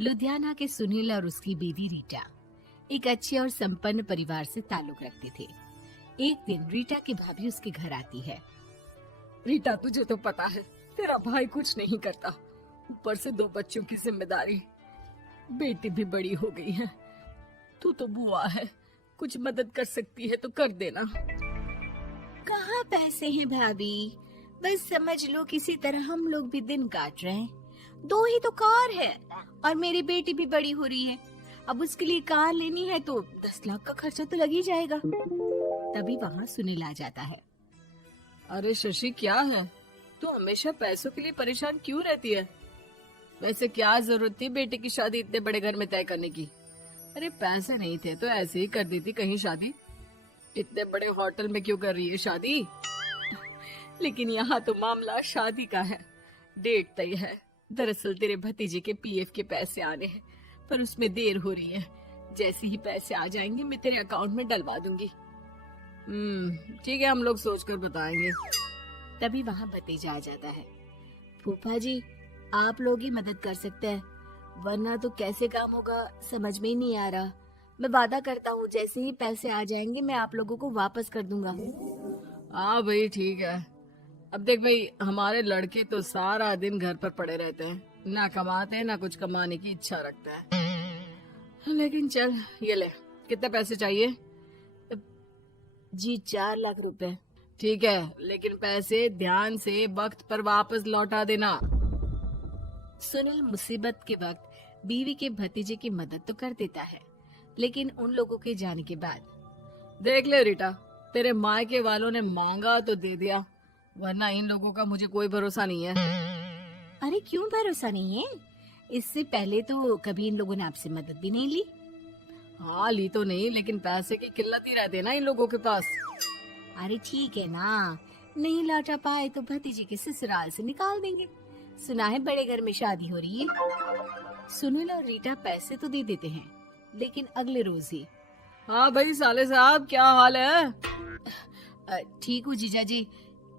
लुधियाना के सुनील और उसकी बीवी रीटा एक अच्छे और संपन्न परिवार से ताल्लुक रखते थे। एक दिन रीटा की भाभी उसके घर आती है। रीटा, तुझे तो पता है तेरा भाई कुछ नहीं करता, ऊपर से 2 बच्चों की जिम्मेदारी, बेटी भी बड़ी हो गई है। तू तो बुआ है, कुछ मदद कर सकती है तो कर देना। कहाँ पैसे हैं भाभी, बस समझ लो किसी तरह हम लोग भी दिन काट रहे हैं। 2 ही तो कार है और मेरी बेटी भी बड़ी हो रही है। अब उसके लिए कार लेनी है तो 10 लाख का खर्चा तो लग ही जाएगा। तभी वहाँ सुनील आ जाता है। अरे शशि, क्या है, तू हमेशा पैसों के लिए परेशान क्यों रहती है? वैसे क्या जरूरत थी बेटी की शादी इतने बड़े घर में तय करने की? अरे पैसे नहीं थे तो ऐसे ही कर देती कहीं शादी। इतने बड़े होटल में क्यों कर रही है शादी? लेकिन यहाँ तो मामला शादी का है, डेट तय है। दरअसल तेरे भतीजे के पीएफ के पैसे आने हैं, पर उसमें देर हो रही है। जैसे ही पैसे आ जाएंगे मैं तेरे अकाउंट में डलवा दूंगी। ठीक है, हम लोग सोचकर बताएंगे। तभी वहाँ भतीजा आ जाता है। फूफा जी, आप लोग ही मदद कर सकते हैं, वरना तो कैसे काम होगा समझ में ही नहीं आ रहा। मैं वादा करता हूँ जैसे ही पैसे आ जाएंगे मैं आप लोगों को वापस कर दूंगा। हाँ भाई, ठीक है। अब देख भाई, हमारे लड़के तो सारा दिन घर पर पड़े रहते हैं, ना कमाते हैं ना कुछ कमाने की इच्छा रखते हैं। लेकिन चल, ये ले, कितने पैसे चाहिए? जी 4 लाख रुपए। ठीक है, लेकिन पैसे ध्यान से वक्त पर वापस लौटा देना। सुनील मुसीबत के वक्त बीवी के भतीजे की मदद तो कर देता है, लेकिन उन लोगों के जाने के बाद देख ले रीटा, तेरे मायके वालों ने मांगा तो दे दिया, वरना इन लोगों का मुझे कोई भरोसा नहीं है। अरे क्यों भरोसा नहीं है? इससे पहले तो कभी इन लोगों ने आपसे मदद भी नहीं ली। हाँ, ली तो नहीं, लेकिन पैसे की किल्लत ही रहती है ना इन लोगों के पास। अरे ठीक है ना, नहीं लौटा पाए तो भतीजे के ससुराल से निकाल देंगे। सुना है बड़े घर में शादी हो रही है। सुनील और रीटा पैसे तो दे देते हैं, लेकिन अगले रोज ही। हाँ भाई साले साहब, क्या हाल है? ठीक हूँ जीजा जी।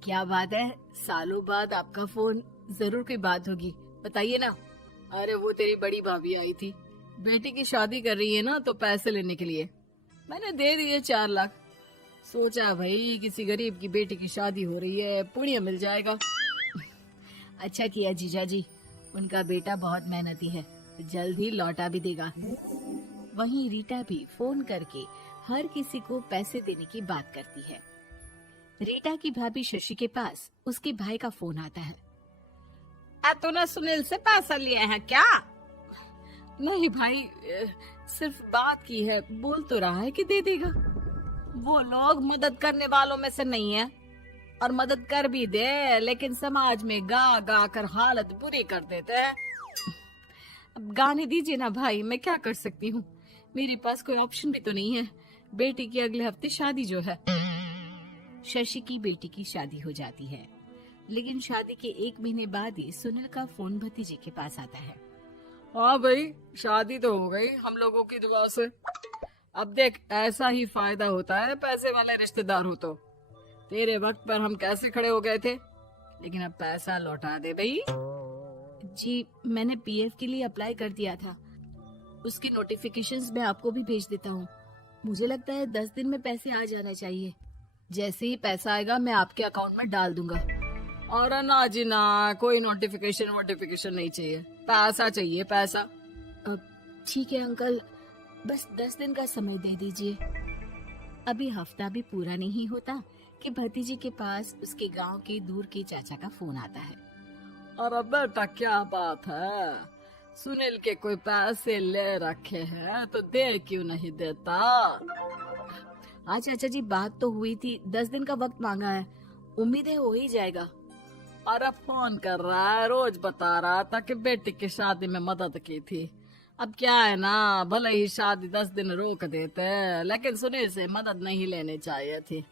क्या बात है, सालों बाद आपका फोन, जरूर कोई बात होगी, बताइए ना। अरे वो तेरी बड़ी भाभी आई थी, बेटी की शादी कर रही है ना, तो पैसे लेने के लिए मैंने दे दिए 4 लाख। सोचा भाई किसी गरीब की बेटी की शादी हो रही है, पुण्य मिल जाएगा। अच्छा किया जीजा जी, उनका बेटा बहुत मेहनती है, जल्द ही लौटा भी देगा। वहीं रीटा भी फोन करके हर किसी को पैसे देने की बात करती है। रीटा की भाभी शशि के पास उसके भाई का फोन आता है। तूने सुनील से पैसा लिया है क्या? नहीं भाई, सिर्फ बात की है, बोल तो रहा है कि दे देगा। वो लोग मदद करने वालों में से नहीं है, और मदद कर भी दे लेकिन समाज में गा गा कर हालत बुरी कर देते हैं। अब गाने दीजिए ना भाई, मैं क्या कर सकती हूँ, मेरे पास कोई ऑप्शन भी तो नहीं है। बेटी की अगले हफ्ते शादी जो है। शशि की बेटी की शादी हो जाती है, लेकिन शादी के 1 महीने बाद ही सुनील का फोन भतीजे के पास आता है। हाँ भाई, शादी तो हो गई हम लोगों की दुआ से। अब देख, ऐसा ही फायदा होता है पैसे वाले रिश्तेदार हो तो। तेरे वक्त पर हम कैसे खड़े हो गए थे, लेकिन अब पैसा लौटा दे भाई। जी, मैंने पीएफ के लिए अप्लाई कर दिया था, उसकी नोटिफिकेशंस मैं आपको भी भेज देता हूँ। मुझे लगता है 10 दिन में पैसे आ जाना चाहिए। जैसे ही पैसा आएगा मैं आपके अकाउंट में डाल दूंगा। और ना जी ना, कोई नोटिफिकेशन नहीं चाहिए, पैसा चाहिए, पैसा। ठीक है अंकल, बस 10 दिन का समय दे दीजिए। अभी हफ्ता भी पूरा नहीं होता कि भतीजे के पास उसके गांव के दूर के चाचा का फोन आता है। अरे बेटा, क्या बात है, सुनील के कोई पैसे ले रखे हैं तो दे क्यों नहीं देता? हाँ चाचा जी, बात तो हुई थी, 10 दिन का वक्त मांगा है, उम्मीद है हो ही जाएगा। अरे फोन कर रहा है, रोज बता रहा था कि बेटी की शादी में मदद की थी। अब क्या है ना, भले ही शादी 10 दिन रोक देते, लेकिन सुनील से मदद नहीं लेनी चाहिए थी।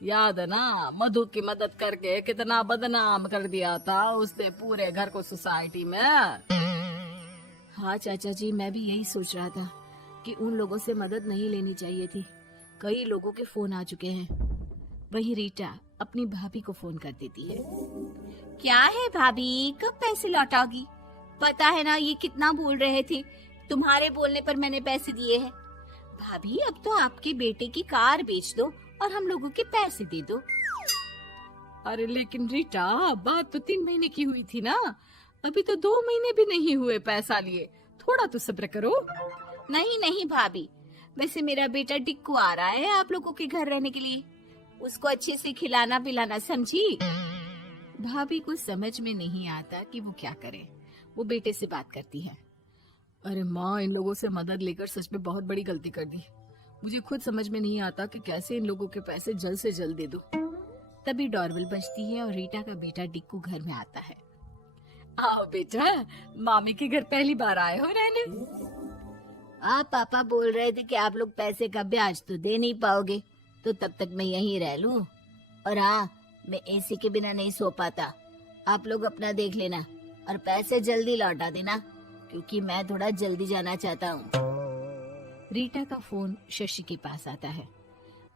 याद है ना, मधु की मदद करके कितना बदनाम कर दिया था उसने पूरे घर को सोसाइटी में। हाँ चाचा जी, मैं भी यही सोच रहा था कि उन लोगों से मदद नहीं लेनी चाहिए थी। कई लोगों के फोन आ चुके हैं। वही रीटा अपनी भाभी को फोन कर देती है। क्या है भाभी, कब पैसे लौटाओगी? पता है ना ये कितना बोल रहे थे, तुम्हारे बोलने पर मैंने पैसे दिए हैं। भाभी अब तो आपके बेटे की कार बेच दो और हम लोगों के पैसे दे दो। अरे लेकिन रीटा, बात तो 3 महीने की हुई थी ना, अभी तो 2 महीने भी नहीं हुए पैसा लिए, थोड़ा तो सब्र करो। नहीं नहीं भाभी, वैसे मेरा बेटा टिक्कू आ रहा है आप लोगों के घर रहने के लिए, उसको अच्छे से खिलाना पिलाना, समझी? भाभी को समझ में नहीं आता कि वो क्या करे। वो बेटे से बात करती है। अरे माँ, इन लोगों से मदद लेकर सच में बहुत बड़ी गलती कर दी। मुझे खुद समझ में नहीं आता कि कैसे इन लोगों के पैसे जल्द से जल्द दे दूं। तभी डोरबेल बजती है और रीटा का बेटा टिक्कू घर में आता है। आओ बेटा, मामी के घर पहली बार आए हो रहने? आप पापा बोल रहे थे कि आप लोग पैसे का ब्याज तो दे नहीं पाओगे, तो तब तक मैं यहीं रह लूं। और हाँ, मैं एसी के बिना नहीं सो पाता। आप लोग अपना देख लेना और पैसे जल्दी लौटा देना, क्योंकि मैं थोड़ा जल्दी जाना चाहता हूँ। रीटा का फोन शशि के पास आता है।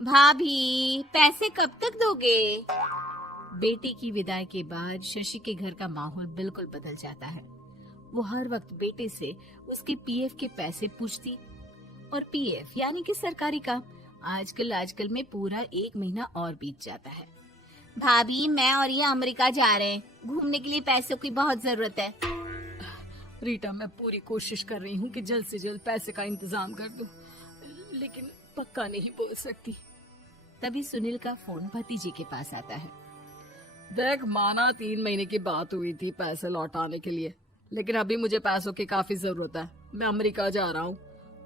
भाभी, पैसे कब तक दोगे? बेटे की विदाई के बाद शशि के घर का माहौल बिल्कुल बदल जाता है। वो हर वक्त बेटे से उसके पीएफ के पैसे पूछती, और पीएफ यानी कि सरकारी काम। आजकल में पूरा 1 महीना और बीत जाता है। भाभी, मैं और ये अमेरिका जा रहे हैं, घूमने के लिए पैसों की बहुत जरूरत है। रीटा, मैं पूरी कोशिश कर रही हूँ कि जल्द से जल्द पैसे का इंतजाम कर दूं, लेकिन पक्का नहीं बोल सकती। तभी सुनील का फोन भतीजे के पास आता है। देख माना 3 महीने की बात हुई थी पैसे लौटाने के लिए, लेकिन अभी मुझे पैसों की काफी जरूरत है। मैं अमेरिका जा रहा हूँ,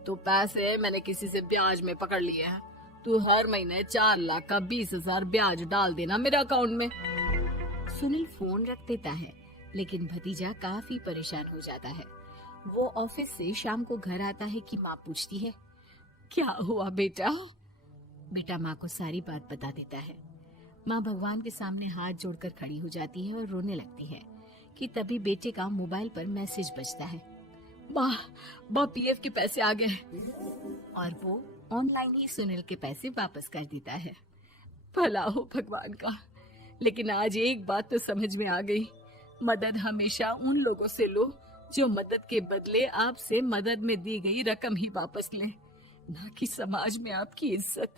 तो पैसे मैंने किसी से ब्याज में पकड़ लिए हैं। तू हर महीने 4 लाख का 20,000 ब्याज डाल देना मेरे अकाउंट में। सुनील फोन रख देता है, लेकिन भतीजा काफी परेशान हो जाता है। वो ऑफिस से शाम को घर आता है कि माँ पूछती है, क्या हुआ बेटा? बेटा माँ को सारी बात बता देता है। माँ भगवान के सामने हाथ जोड़कर खड़ी हो जाती है और रोने लगती है कि तभी बेटे का मोबाइल पर मैसेज बजता है। माँ, पीएफ के पैसे आ गए। और वो ऑनलाइन ही सुनील के पैसे वापस कर देता है। भला हो भगवान का। लेकिन आज एक बात तो समझ में आ गई, मदद हमेशा उन लोगों से लो जो मदद के बदले आपसे मदद में दी गई रकम ही वापस लें, ना कि समाज में आपकी इज्जत।